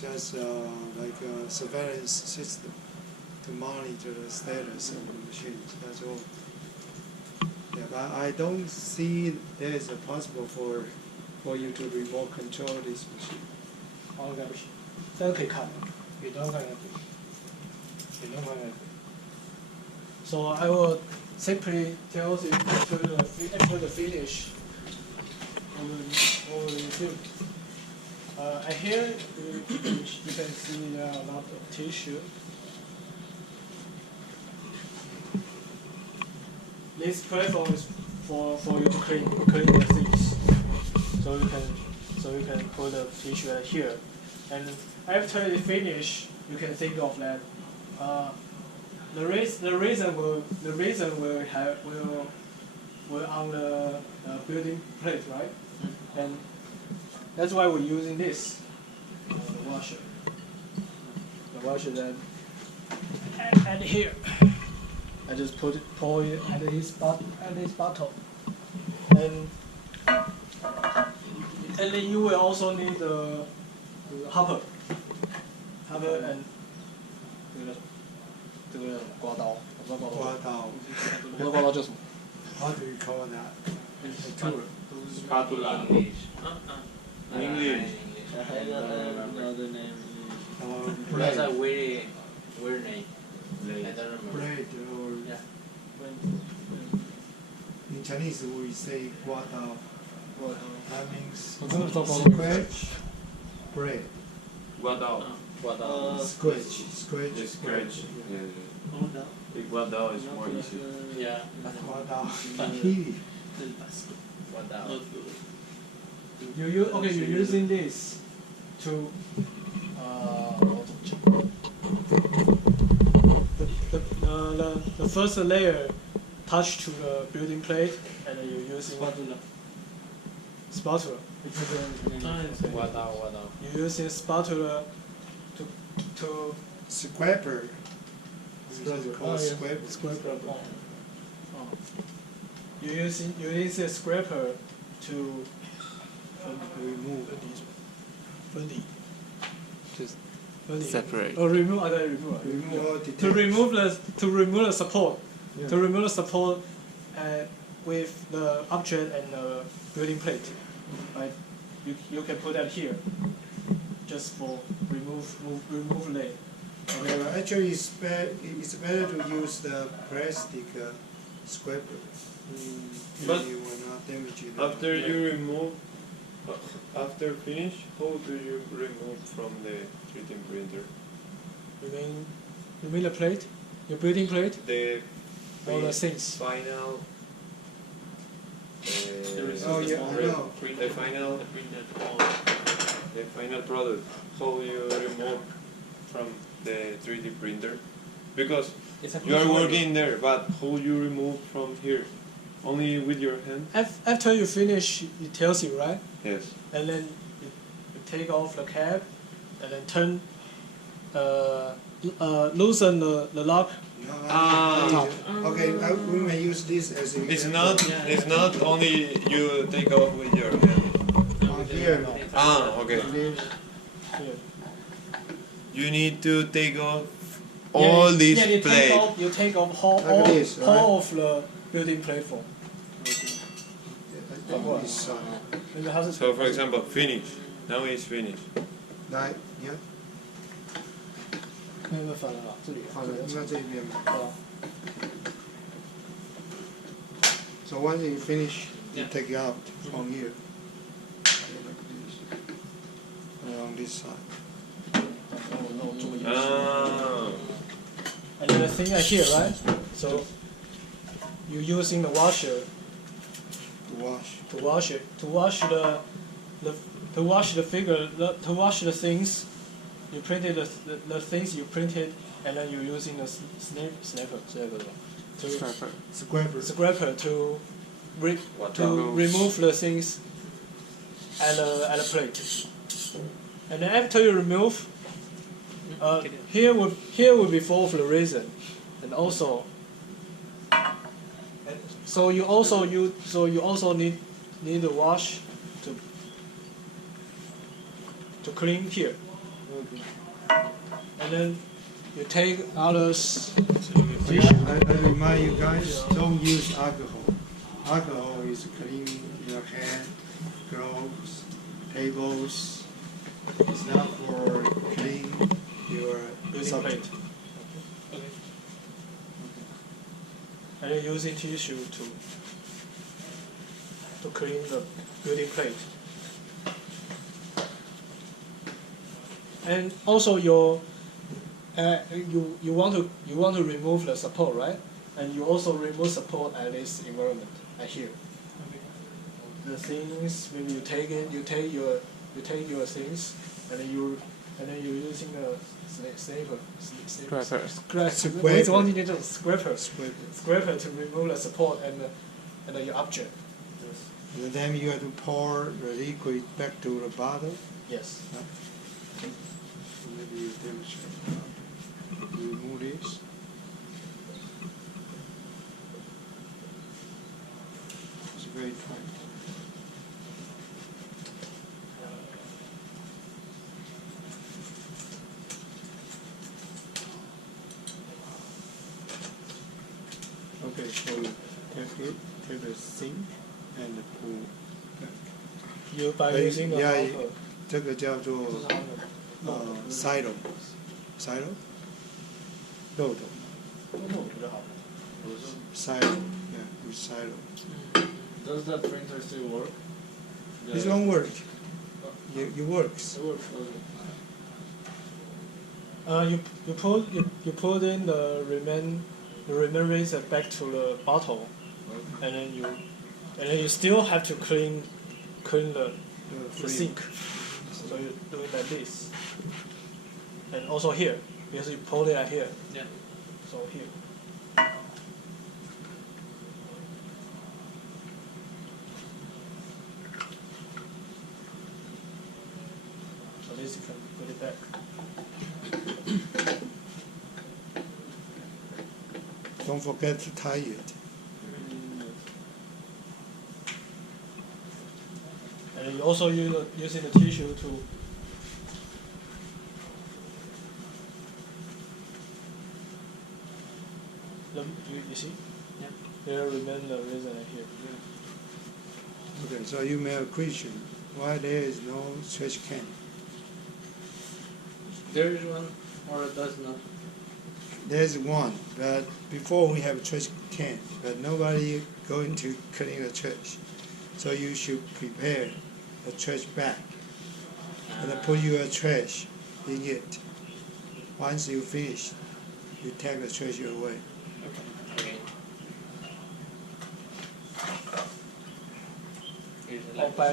just like a surveillance system to monitor the status of the machines. That's all. Yeah, but I don't see there is a possible for you to remote control this machine. 好，对不起，这个可以看，远端看也可以，远端看也可以。So I will simply tell you after the finish, we will review. And here you can see there are a lot of tissue. This platform is for you to clean the things. So you can put the tissue here, and after you finish, you can think of that. The reason will on the building plate, right? And that's why we're using this the washer. The washer then and here. I just pour it at this bottom, and then you will also need the hopper and 这个刮刀，我不知道刮刀。刮刀。我不知道刮刀叫什么。How do you call that? A tool. Spatula. In English. I got another name. That's Blade. a very weird name. I don't remember. Blade or Yeah. in Chinese we say 刮刀. That means 我真的不知道刮刀。 scratch, blade, 刮刀. scratch, scratch, Just scratch. Yeah. Hold up. Big guadao is more easy. Yeah. 刮刀. Kiwi. 刮刀. You're using this to the first layer touch to the building plate, and then you're using spatula. You're using spatula to Scraper. It's called scraper. scraper. You're using a scraper to remove these. 分离. Just 分离. separate. Remove. Remove all To remove the support. Yeah. To remove the support with the object and the building plate. Right? You can put that here. Just for remove layer. Okay, well, actually it's better to use the plastic scraper. But you will not damage it. After you remove, after finish, how do you remove from the 3D printer? You mean the plate? Your building plate? The All the things. final. Oh yeah, I know. The final product. How you remove from the 3D printer? Because you are working there, but how you remove from here? Only with your hand? After you finish, it tells you, right? Yes. And then you take off the cap, and then turn, loosen the lock. Okay, we may use this as an It's example. not. It's not only you take off with your hand. Here. Okay. Here. You need to take off all these you plates. You take off all Like this, right? of the building platform. On this side. 因为它是 So for example, finish. Now it's finished. Like, yeah. 没有反了吧？这里放在应该这边吧。对啊 So once you finish, you take it out from here. Along this side. 那我做个演示。 Ah. And then the thing are here, right? So you're using the washer To wash. to wash it, to wash the things. You printed the things you printed, and then you're using the scraper to remove the things at a plate. And then after you remove, here will be full of the resin, and also. So you also need to wash to clean here. And then you take others I remind you guys, don't use alcohol. Alcohol is clean your hand, gloves, tables. It's not for clean your building subject. plate. Okay. And then using tissue to clean the building plate. And also you want to remove the support, right? And you also remove support at this environment here. The things maybe you take your things and then you're using a scraper to remove the support and your object. And then you have to pour the liquid back to the bottle. Yes. So maybe you demonstrate. You remove this. It's very tight. Okay, so take the sink and pull back. You by using the Yeah, alcohol. 这个叫做silo， 漏斗 silo，yeah, with silo. Does that printer still work? This won't work. It works. It works. Okay. You put in the remain razor back to the bottle, and then you still have to clean the sink. So you do it like this, and also here because you pull it here. Yeah. So here. So this you can put it back. Don't forget to tie it. And you also using the tissue to you see? Yeah. There remain the reason here. Okay, so you may have a question. Why there is no trash can? There is one, or it does not. There's one, but before we have a trash can, but nobody going to clean the trash. So you should prepare a trash bag and then put your trash in it. Once you finish, you take the trash away. Okay. Oh, by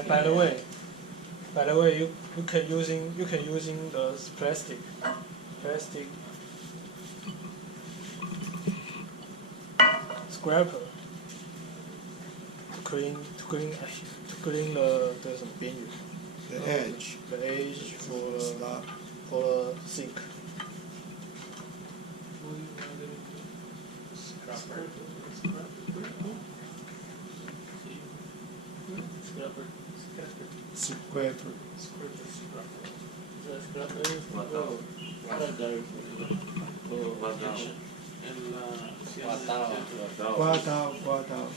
the way, you can using the plastic scraper to clean the bin, The edge for slot. the sink. Scraper. Guardado. Guardado.